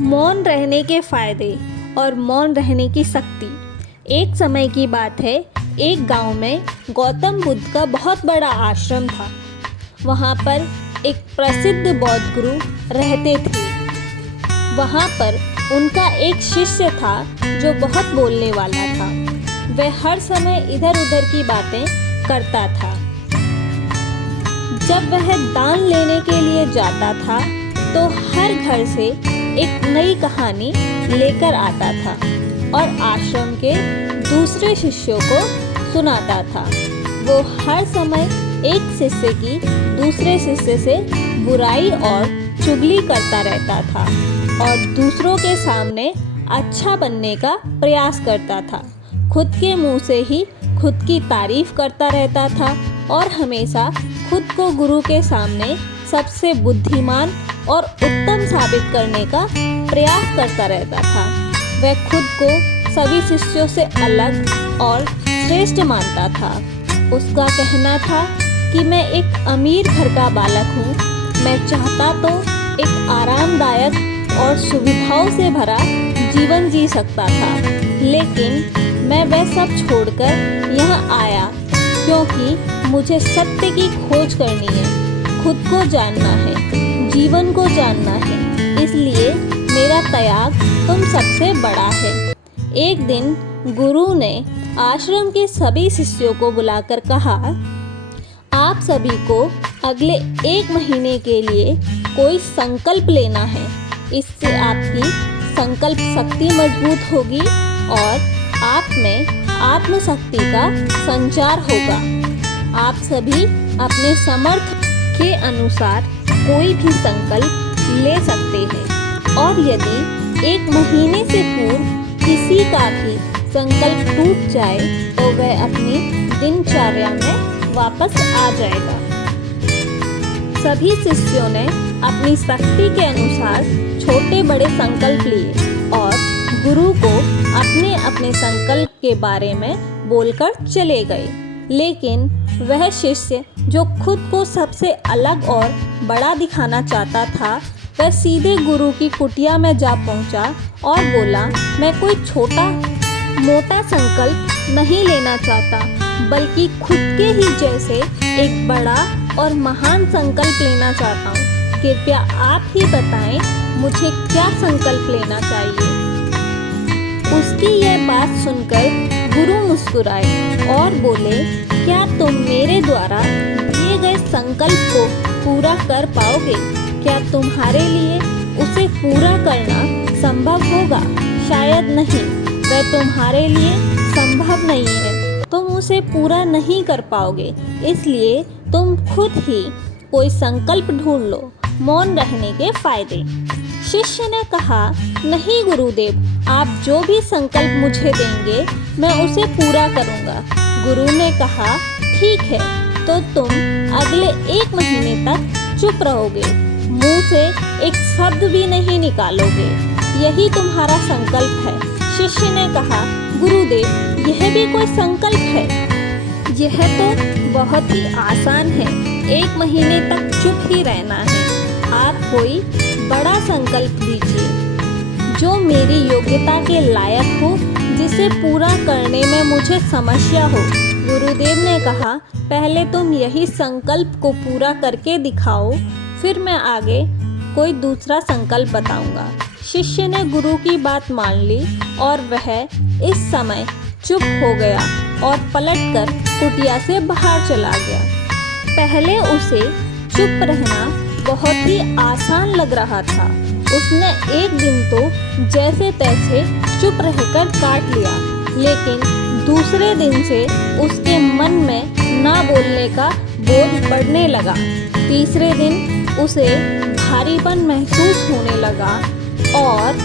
मौन रहने के फायदे और मौन रहने की शक्ति। एक समय की बात है, एक गांव में गौतम बुद्ध का बहुत बड़ा आश्रम था। वहां पर एक प्रसिद्ध बौद्ध गुरु रहते थे। वहां पर उनका एक शिष्य था जो बहुत बोलने वाला था। वह हर समय इधर उधर की बातें करता था। जब वह दान लेने के लिए जाता था तो हर घर से एक नई कहानी लेकर आता था और आश्रम के दूसरे शिष्यों को सुनाता था। वो हर समय एक शिष्य की दूसरे शिष्य से बुराई और चुगली करता रहता था और दूसरों के सामने अच्छा बनने का प्रयास करता था। खुद के मुंह से ही खुद की तारीफ करता रहता था और हमेशा खुद को गुरु के सामने सबसे बुद्धिमान और उत्तम साबित करने का प्रयास करता रहता था। वह खुद को सभी शिष्यों से अलग और श्रेष्ठ मानता था। उसका कहना था कि मैं एक अमीर घर का बालक हूँ। मैं चाहता तो एक आरामदायक और सुविधाओं से भरा जीवन जी सकता था, लेकिन मैं वह सब छोड़कर यहाँ आया क्योंकि मुझे सत्य की खोज करनी है, खुद को जानना है, जीवन को जानना है। इसलिए मेरा त्याग तुम सबसे बड़ा है। एक दिन गुरु ने आश्रम के सभी शिष्यों को बुलाकर कहा, आप सभी को अगले 1 महीने के लिए कोई संकल्प लेना है। इससे आपकी संकल्प शक्ति मजबूत होगी और आप में आत्मशक्ति का संचार होगा। आप सभी अपने सामर्थ्य के अनुसार कोई भी संकल्प ले सकते हैं और यदि 1 महीने से पूर्व किसी का भी संकल्प टूट जाए तो वह अपनी दिनचर्या में वापस आ जाएगा। सभी शिष्यों ने अपनी शक्ति के अनुसार छोटे बड़े संकल्प लिए और गुरु को अपने अपने संकल्प के बारे में बोलकर चले गए। लेकिन वह शिष्य जो खुद को सबसे अलग और बड़ा दिखाना चाहता था, वह सीधे गुरु की कुटिया में जा पहुंचा और बोला, मैं कोई छोटा मोटा संकल्प नहीं लेना चाहता, बल्कि खुद के ही जैसे एक बड़ा और महान संकल्प लेना चाहता हूँ। कृपया आप ही बताएं मुझे क्या संकल्प लेना चाहिए। उसकी यह बात सुनकर गुरु मुस्कुराए और बोले, क्या तुम मेरे द्वारा दिए गए संकल्प को पूरा कर पाओगे? क्या तुम्हारे लिए उसे पूरा करना संभव होगा? शायद नहीं, वह तुम्हारे लिए संभव नहीं है। तुम उसे पूरा नहीं कर पाओगे, इसलिए तुम खुद ही कोई संकल्प ढूंढ लो। मौन रहने के फायदे। शिष्य ने कहा, नहीं गुरुदेव, आप जो भी संकल्प मुझे देंगे मैं उसे पूरा करूंगा। गुरु ने कहा, ठीक है, तो तुम अगले 1 महीने तक चुप रहोगे, मुंह से एक शब्द भी नहीं निकालोगे। यही तुम्हारा संकल्प है। शिष्य ने कहा, गुरुदेव, यह भी कोई संकल्प है? यह तो बहुत ही आसान है। 1 महीने तक चुप ही रहना है। आप कोई बड़ा संकल्प दीजिए जो मेरी योग्यता के लायक हो, जिसे पूरा करने में मुझे समस्या हो। गुरुदेव ने कहा, पहले तुम यही संकल्प को पूरा करके दिखाओ, फिर मैं आगे कोई दूसरा संकल्प बताऊंगा। शिष्य ने गुरु की बात मान ली और वह इस समय चुप हो गया और पलटकर कुटिया से बाहर चला गया। पहले उसे चुप रहना बहुत ही आसान लग रहा था। उसने एक दिन तो जैसे तैसे चुप रहकर काट लिया, लेकिन दूसरे दिन से उसके मन में ना बोलने का बोझ बढ़ने लगा। तीसरे दिन उसे भारीपन महसूस होने लगा और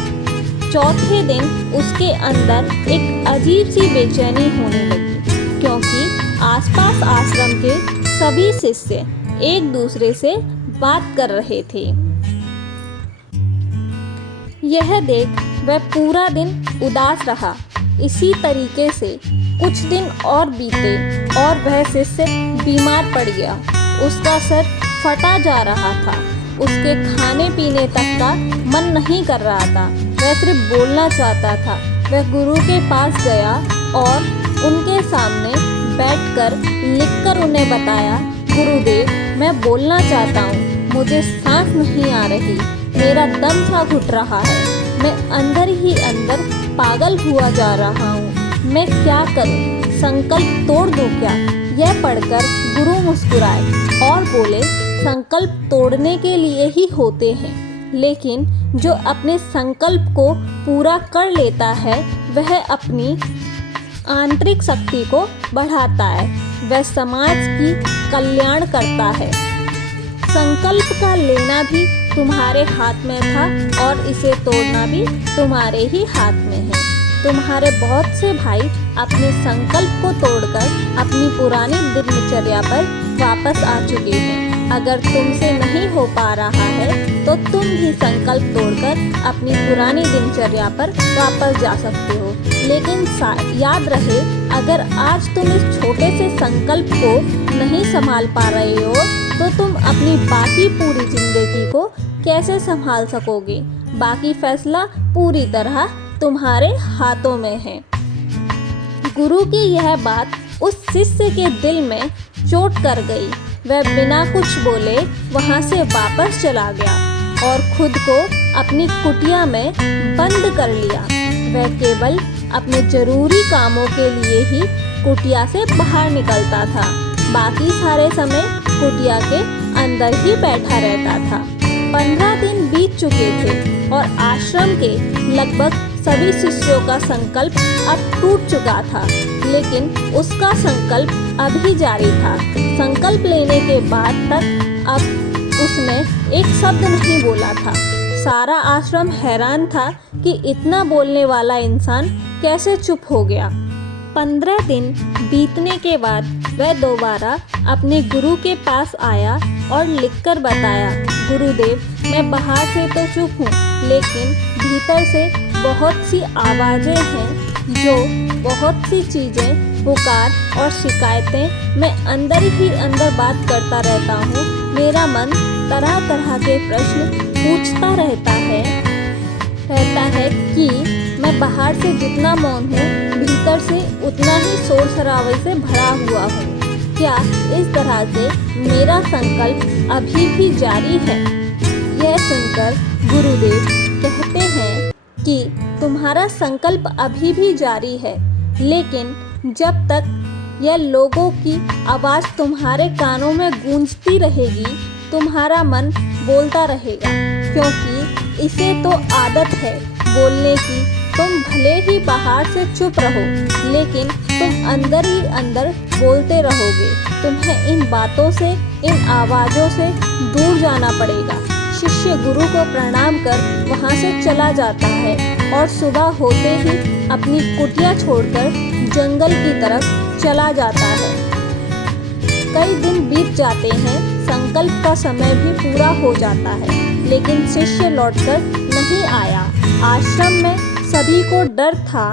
चौथे दिन उसके अंदर एक अजीब सी बेचैनी होने लगी, क्योंकि आसपास आश्रम के सभी शिष्य एक दूसरे से बात कर रहे थे। यह देख वह पूरा दिन उदास रहा। इसी तरीके से कुछ दिन और बीते और वह शिष्य बीमार पड़ गया। उसका सर फटा जा रहा था उसके खाने पीने तक का मन नहीं कर रहा था। वह सिर्फ बोलना चाहता था। वह गुरु के पास गया और उनके सामने बैठकर लिखकर उन्हें बताया, गुरुदेव, मैं बोलना चाहता हूँ, मुझे सांस नहीं आ रही, मेरा दम सा घुट रहा है, मैं अंदर ही अंदर पागल हुआ जा रहा हूँ, मैं क्या करूँ, संकल्प तोड़ दूँ क्या? यह पढ़कर गुरु मुस्कुराए और बोले, संकल्प तोड़ने के लिए ही होते हैं, लेकिन जो अपने संकल्प को पूरा कर लेता है वह अपनी आंतरिक शक्ति को बढ़ाता है, वह समाज की कल्याण करता है। संकल्प का लेना भी तुम्हारे हाथ में था और इसे तोड़ना भी तुम्हारे ही हाथ में है। तुम्हारे बहुत से भाई अपने संकल्प को तोड़कर अपनी पुरानी दिनचर्या पर वापस आ चुके हैं। अगर तुमसे नहीं हो पा रहा है तो तुम भी संकल्प तोड़कर अपनी पुरानी दिनचर्या पर वापस जा सकते हो। लेकिन याद रहे, अगर आज तुम इस छोटे से संकल्प को नहीं संभाल पा रहे हो तो तुम अपनी बाकी पूरी जिंदगी को कैसे संभाल सकोगे? बाकी फैसला पूरी तरह तुम्हारे हाथों में है। गुरु की यह बात उस शिष्य के दिल में चोट कर गई। वह बिना कुछ बोले वहां से वापस चला गया और खुद को अपनी कुटिया में बंद कर लिया। वह केवल अपने जरूरी कामों के लिए ही कुटिया से बाहर निकलता था, बाकी सारे समय कुटिया के अंदर ही बैठा रहता था। 15 दिन बीत चुके थे और आश्रम के लगभग सभी शिष्यों का संकल्प अब टूट चुका था, लेकिन उसका संकल्प अभी जारी था। संकल्प लेने के बाद तक अब उसने एक शब्द नहीं बोला था। सारा आश्रम हैरान था कि इतना बोलने वाला इंसान कैसे चुप हो गया। 15 दिन बीतने के बाद वह दोबारा अपने गुरु के पास आया और लिखकर बताया, गुरुदेव, मैं बाहर से तो चुप हूँ, लेकिन भीतर से बहुत सी आवाज़ें हैं जो बहुत सी चीज़ें, पुकार और शिकायतें मैं अंदर ही अंदर बात करता रहता हूँ। मेरा मन तरह तरह के प्रश्न पूछता रहता है कि मैं बाहर से जितना मौन हूँ, भीतर से उतना ही शोर शराबे से भरा हुआ हूँ। क्या इस तरह से मेरा संकल्प अभी भी जारी है? यह सुनकर गुरुदेव कहते हैं कि तुम्हारा संकल्प अभी भी जारी है, लेकिन जब तक यह लोगों की आवाज़ तुम्हारे कानों में गूंजती रहेगी, तुम्हारा मन बोलता रहेगा, क्योंकि इसे तो आदत है बोलने की। तुम भले ही बाहर से चुप रहो, लेकिन तुम अंदर ही अंदर बोलते रहोगे। तुम्हें इन बातों से, इन आवाज़ों से दूर जाना पड़ेगा। शिष्य गुरु को प्रणाम कर वहाँ से चला जाता है और सुबह होते ही अपनी कुटिया छोड़कर जंगल की तरफ चला जाता है। कई दिन बीत जाते हैं, संकल्प का समय भी पूरा हो जाता है, लेकिन शिष्य लौटकर नहीं आया। आश्रम में सभी को डर था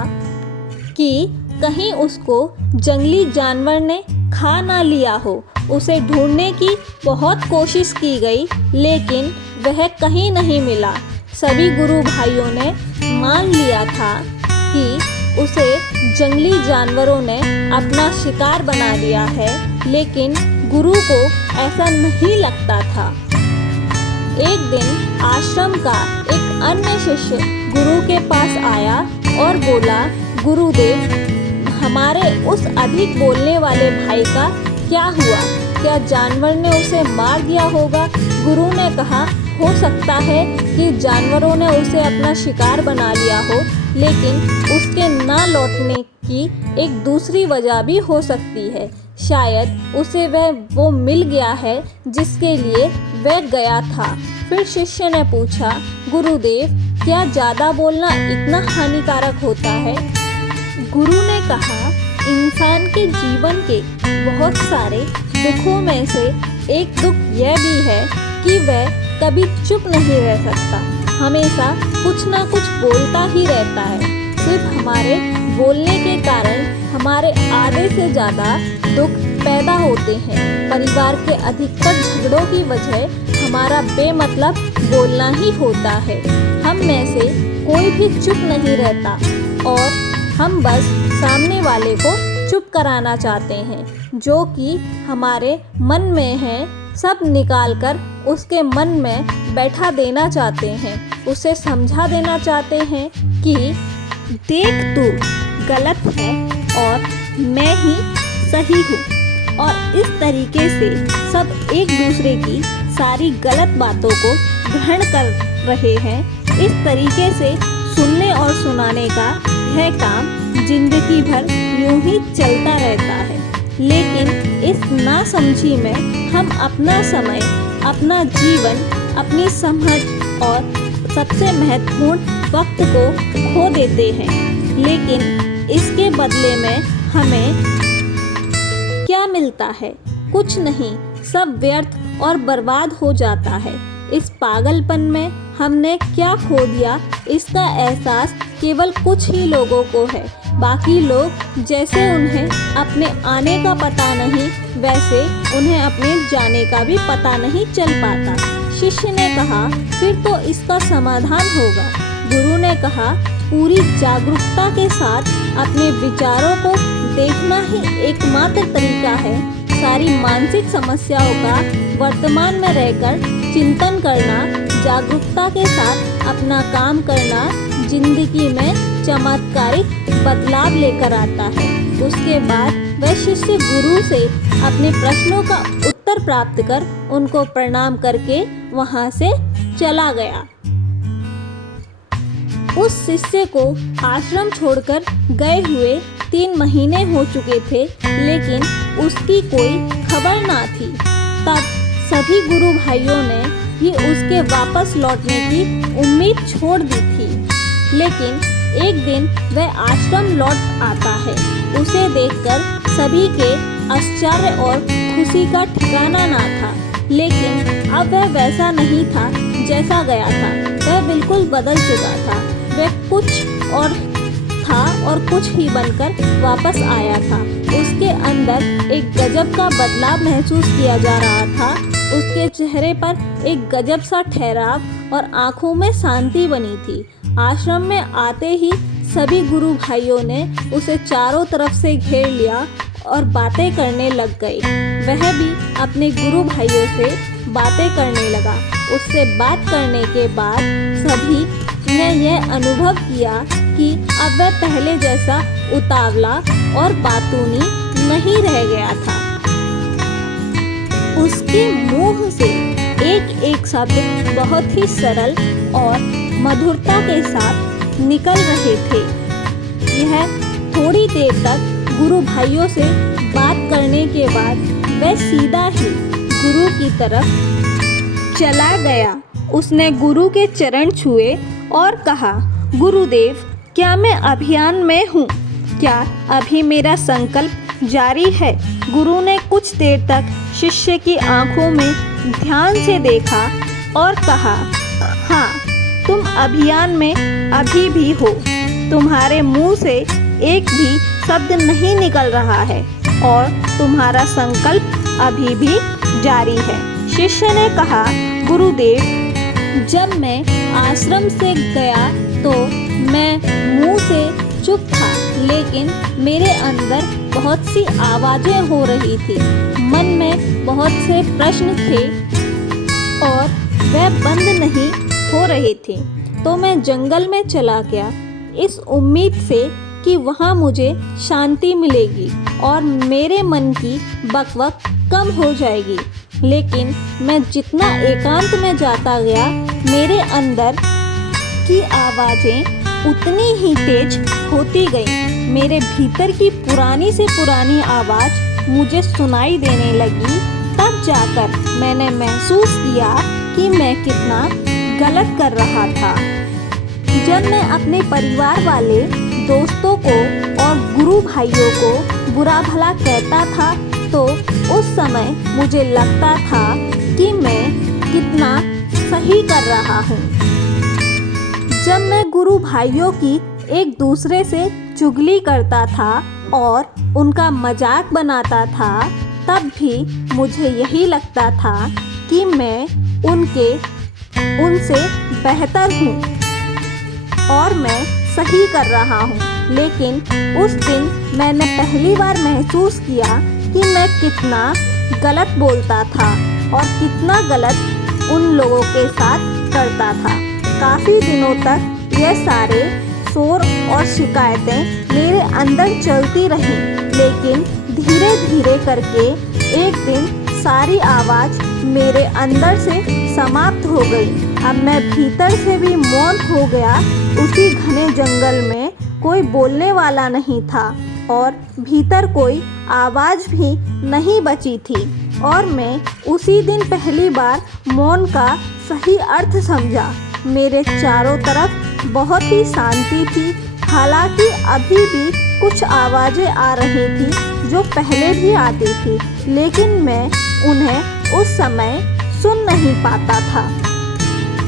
कि कहीं उसको जंगली जानवर ने खा ना लिया हो। उसे ढूंढने की बहुत कोशिश की गई, लेकिन वह कहीं नहीं मिला। सभी गुरु भाइयों ने मान लिया था कि उसे जंगली जानवरों ने अपना शिकार बना लिया है, लेकिन गुरु को ऐसा नहीं लगता था। एक दिन आश्रम का एक अन्य शिष्य गुरु के पास आया और बोला, गुरुदेव, हमारे उस अधिक बोलने वाले भाई का क्या हुआ? क्या जानवर ने उसे मार दिया होगा? गुरु ने कहा, हो सकता है कि जानवरों ने उसे अपना शिकार बना लिया हो, लेकिन उसके ना लौटने की एक दूसरी वजह भी हो सकती है। शायद उसे वो मिल गया है जिसके लिए वह गया था। फिर शिष्य ने पूछा, गुरुदेव, क्या ज़्यादा बोलना इतना हानिकारक होता है? गुरु ने कहा, इंसान के जीवन के बहुत सारे दुखों में से एक दुख यह भी है कि वह कभी चुप नहीं रह सकता, हमेशा कुछ ना कुछ बोलता ही रहता है। सिर्फ हमारे बोलने के कारण हमारे आधे से ज़्यादा दुख पैदा होते हैं। परिवार के अधिकतर झगड़ों की वजह हमारा बेमतलब बोलना ही होता है। हम में से कोई भी चुप नहीं रहता और हम बस सामने वाले को चुप कराना चाहते हैं। जो कि हमारे मन में है सब निकाल कर उसके मन में बैठा देना चाहते हैं। उसे समझा देना चाहते हैं कि देख तू गलत है और मैं ही सही हूँ। और इस तरीके से सब एक दूसरे की सारी गलत बातों को ग्रहण कर रहे हैं। इस तरीके से सुनने और सुनाने का यह काम जिंदगी भर यूं ही चलता रहता है। लेकिन इस नासमझी में हम अपना समय, अपना जीवन, अपनी समझ और सबसे महत्वपूर्ण वक्त को खो देते हैं। लेकिन इसके बदले में हमें क्या मिलता है? कुछ नहीं, सब व्यर्थ और बर्बाद हो जाता है। इस पागलपन में हमने क्या खो दिया, इसका एहसास केवल कुछ ही लोगों को है। बाकी लोग जैसे उन्हें अपने आने का पता नहीं, वैसे उन्हें अपने जाने का भी पता नहीं चल पाता। शिष्य ने कहा, फिर तो इसका समाधान होगा। गुरु ने कहा, पूरी जागरूकता के साथ अपने विचारों को देखना ही एकमात्र तरीका है। सारी मानसिक समस्याओं का वर्तमान में रहकर चिंतन करना, जागरूकता के साथ अपना काम करना जिंदगी में चमत्कारिक बदलाव लेकर आता है। उसके बाद वह शिष्य गुरु से अपने प्रश्नों का उत्तर प्राप्त कर उनको प्रणाम करके वहां से चला गया। उस शिष्य को आश्रम छोड़कर गए हुए 3 महीने हो चुके थे, लेकिन उसकी कोई खबर ना थी। तब सभी गुरु भाइयों ने भी उसके वापस लौटने की उम्मीद छोड़ दी थी। लेकिन एक दिन वह आश्रम लौट आता है। उसे देखकर सभी के आश्चर्य और खुशी का ठिकाना ना था। लेकिन अब वह वैसा नहीं था जैसा गया था। वह बिल्कुल बदल चुका था। वह कुछ और था और कुछ ही बनकर वापस आया था। उसके अंदर एक गजब का बदलाव महसूस किया जा रहा था। उसके चेहरे पर एक गजब सा ठहराव और आंखों में शांति बनी थी। आश्रम में आते ही सभी गुरु भाइयों ने उसे चारों तरफ से घेर लिया और बातें करने लग गए। वह भी अपने गुरु भाइयों से बातें करने लगा। उससे बात करने के बाद सभी ने यह अनुभव किया कि अब वह पहले जैसा उतावला और बातूनी नहीं रह गया था। उसके मुंह से एक एक शब्द बहुत ही सरल और मधुरता के साथ निकल रहे थे। यह थोड़ी देर तक गुरु भाइयों से बात करने के बाद वह सीधा ही गुरु की तरफ चला गया। उसने गुरु के चरण छुए और कहा, गुरुदेव, क्या मैं अभियान में हूँ? क्या अभी मेरा संकल्प जारी है? गुरु ने कुछ देर तक शिष्य की आंखों में ध्यान से देखा और कहा, हाँ, तुम अभियान में अभी भी हो। तुम्हारे मुंह से एक भी शब्द नहीं निकल रहा है और तुम्हारा संकल्प अभी भी जारी है। शिष्य ने कहा, गुरुदेव, जब मैं आश्रम से गया तो मैं मुंह से चुप था, लेकिन मेरे अंदर बहुत सी आवाज़ें हो रही थी। मन में बहुत से प्रश्न थे और वह बंद नहीं हो रहे थे। तो मैं जंगल में चला गया इस उम्मीद से कि वहाँ मुझे शांति मिलेगी और मेरे मन की बकबक कम हो जाएगी। लेकिन मैं जितना एकांत में जाता गया, मेरे अंदर की आवाज़ें उतनी ही तेज होती गई। मेरे भीतर की पुरानी से पुरानी आवाज़ मुझे सुनाई देने लगी। तब जाकर मैंने महसूस किया कि मैं कितना गलत कर रहा था। जब मैं अपने परिवार वाले दोस्तों को और गुरु भाइयों को बुरा भला कहता था, तो उस समय मुझे लगता था कि मैं कितना सही कर रहा हूँ। जब मैं गुरु भाइयों की एक दूसरे से चुगली करता था और उनका मजाक बनाता था, तब भी मुझे यही लगता था कि मैं उनसे बेहतर हूँ और मैं सही कर रहा हूँ। लेकिन उस दिन मैंने पहली बार महसूस किया कि मैं कितना गलत बोलता था और कितना गलत उन लोगों के साथ करता था। काफ़ी दिनों तक यह सारे शोर और शिकायतें मेरे अंदर चलती रहीं, लेकिन धीरे धीरे करके एक दिन सारी आवाज़ मेरे अंदर से समाप्त हो गई। अब मैं भीतर से भी मौन हो गया। उसी घने जंगल में कोई बोलने वाला नहीं था और भीतर कोई आवाज़ भी नहीं बची थी। और मैं उसी दिन पहली बार मौन का सही अर्थ समझा। मेरे चारों तरफ बहुत ही शांति थी। हालांकि अभी भी कुछ आवाज़ें आ रही थी जो पहले भी आती थी, लेकिन मैं उन्हें उस समय सुन नहीं पाता था।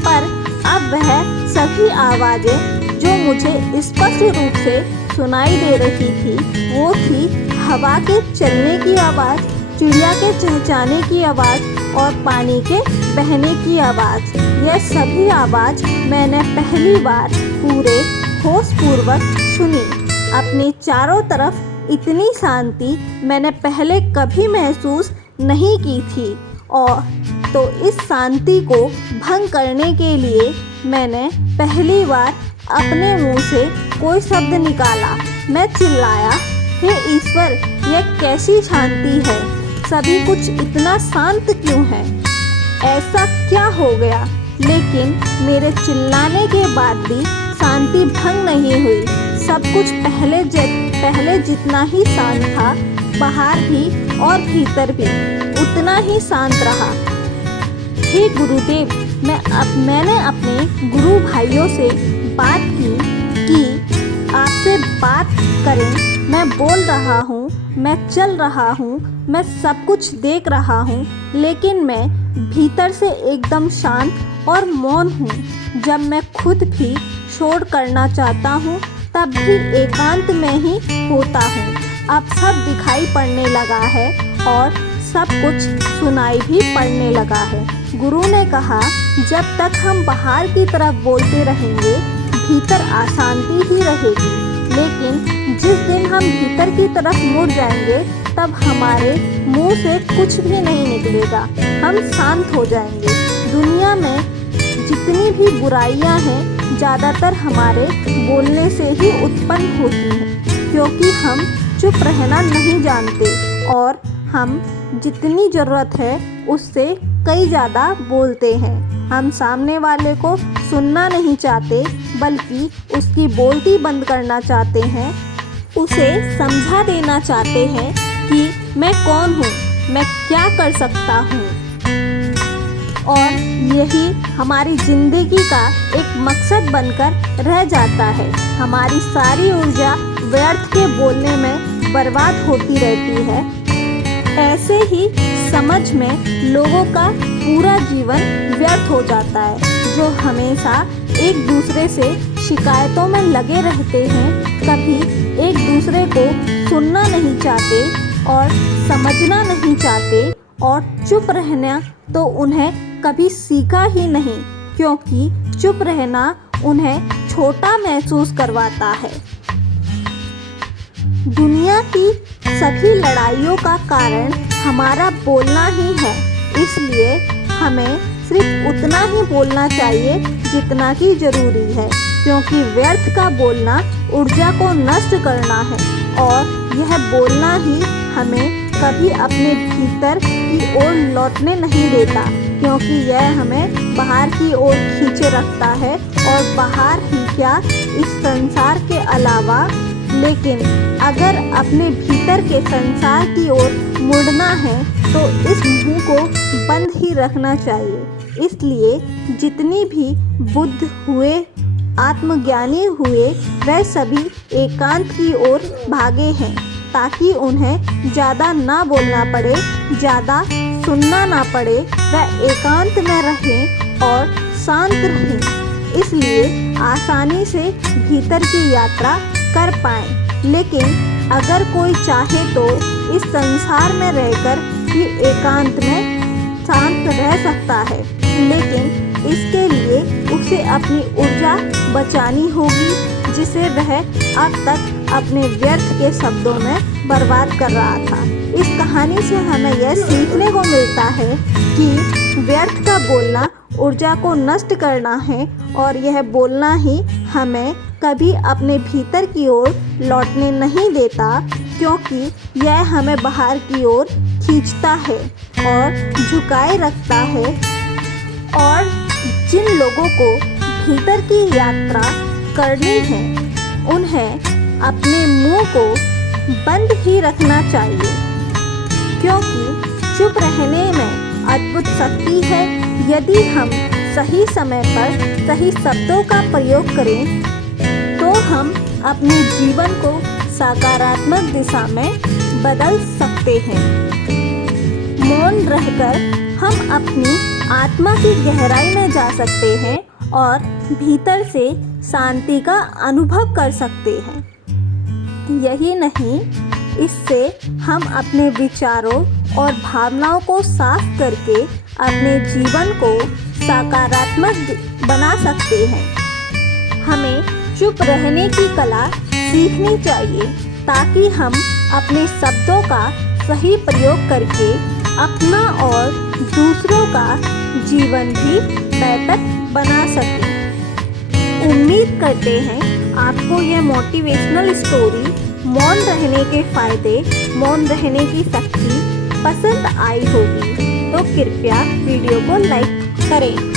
पर अब वह सभी आवाज़ें जो मुझे स्पष्ट रूप से सुनाई दे रही थी वो थी हवा के चलने की आवाज़, चिड़िया के चहचहाने की आवाज़ और पानी के बहने की आवाज़। यह सभी आवाज़ मैंने पहली बार पूरे होशपूर्वक सुनी। अपनी चारों तरफ इतनी शांति मैंने पहले कभी महसूस नहीं की थी। और तो इस शांति को भंग करने के लिए मैंने पहली बार अपने मुंह से कोई शब्द निकाला। मैं चिल्लाया, हे ईश्वर, यह कैसी शांति है? सभी कुछ इतना शांत क्यों है? ऐसा क्या हो गया? लेकिन मेरे चिल्लाने के बाद भी शांति भंग नहीं हुई। सब कुछ पहले जितना ही शांत था, बाहर भी और भीतर भी उतना ही शांत रहा। हे गुरुदेव, मैंने अपने गुरु भाइयों से बात की कि आपसे बात करें। मैं बोल रहा हूँ, मैं चल रहा हूँ, मैं सब कुछ देख रहा हूँ, लेकिन मैं भीतर से एकदम शांत और मौन हूँ। जब मैं खुद भी शोर करना चाहता हूँ तब भी एकांत में ही होता हूँ। अब सब दिखाई पड़ने लगा है और सब कुछ सुनाई भी पड़ने लगा है। गुरु ने कहा, जब तक हम बाहर की तरफ बोलते रहेंगे भीतर अशांति ही रहेगी, लेकिन जिस दिन हम भीतर की तरफ मुड़ जाएंगे तब हमारे मुंह से कुछ भी नहीं निकलेगा। हम शांत हो जाएंगे। दुनिया में जितनी भी बुराइयां हैं ज़्यादातर हमारे बोलने से ही उत्पन्न होती हैं, क्योंकि हम चुप रहना नहीं जानते और हम जितनी ज़रूरत है उससे कई ज़्यादा बोलते हैं। हम सामने वाले को सुनना नहीं चाहते बल्कि उसकी बोलती बंद करना चाहते हैं। उसे समझा देना चाहते हैं कि मैं कौन हूँ, मैं क्या कर सकता हूँ। और यही हमारी ज़िंदगी का एक मकसद बनकर रह जाता है। हमारी सारी ऊर्जा व्यर्थ के बोलने में बर्बाद होती रहती है। ऐसे ही समझ में लोगों का पूरा जीवन व्यर्थ हो जाता है, जो हमेशा एक दूसरे से शिकायतों में लगे रहते हैं, कभी एक दूसरे को सुनना नहीं चाहते और समझना नहीं चाहते, और चुप रहना तो उन्हें कभी सीखा ही नहीं, क्योंकि चुप रहना उन्हें छोटा महसूस करवाता है। दुनिया की सभी लड़ाइयों का कारण हमारा बोलना ही है, इसलिए हमें सिर्फ उतना ही बोलना चाहिए जितना कि ज़रूरी है, क्योंकि व्यर्थ का बोलना ऊर्जा को नष्ट करना है और यह बोलना ही हमें कभी अपने भीतर की ओर लौटने नहीं देता, क्योंकि यह हमें बाहर की ओर खींचे रखता है और बाहर ही क्या, इस संसार के अलावा। लेकिन अगर अपने भीतर के संसार की ओर मुड़ना है तो इस मुंह को बंद ही रखना चाहिए। इसलिए जितनी भी बुद्ध हुए, आत्मज्ञानी हुए, वह सभी एकांत की ओर भागे हैं, ताकि उन्हें ज़्यादा ना बोलना पड़े, ज़्यादा सुनना ना पड़े। वह एकांत में रहें और शांत रहें, इसलिए आसानी से भीतर की यात्रा कर पाएं। लेकिन अगर कोई चाहे तो इस संसार में रहकर ही एकांत में शांत रह सकता है, लेकिन इसके लिए उसे अपनी ऊर्जा बचानी होगी जिसे वह अब तक अपने व्यर्थ के शब्दों में बर्बाद कर रहा था। इस कहानी से हमें यह सीखने को मिलता है कि व्यर्थ का बोलना ऊर्जा को नष्ट करना है और यह बोलना ही हमें कभी अपने भीतर की ओर लौटने नहीं देता, क्योंकि यह हमें बाहर की ओर खींचता है और झुकाए रखता है। और जिन लोगों को भीतर की यात्रा करनी है उन्हें अपने मुंह को बंद ही रखना चाहिए, क्योंकि चुप रहने में अद्भुत शक्ति है। यदि हम सही समय पर सही शब्दों का प्रयोग करें तो हम अपने जीवन को सकारात्मक दिशा में बदल सकते हैं। मौन रहकर हम अपनी आत्मा की गहराई में जा सकते हैं और भीतर से शांति का अनुभव कर सकते हैं। यही नहीं, इससे हम अपने विचारों और भावनाओं को साफ करके अपने जीवन को सकारात्मक बना सकते हैं। हमें चुप रहने की कला सीखनी चाहिए ताकि हम अपने शब्दों का सही प्रयोग करके अपना और दूसरों का जीवन भी बेहतर बना सकें। उम्मीद करते हैं आपको यह मोटिवेशनल स्टोरी मौन रहने के फायदे, मौन रहने की शक्ति पसंद आई होगी, तो कृपया वीडियो को लाइक करें।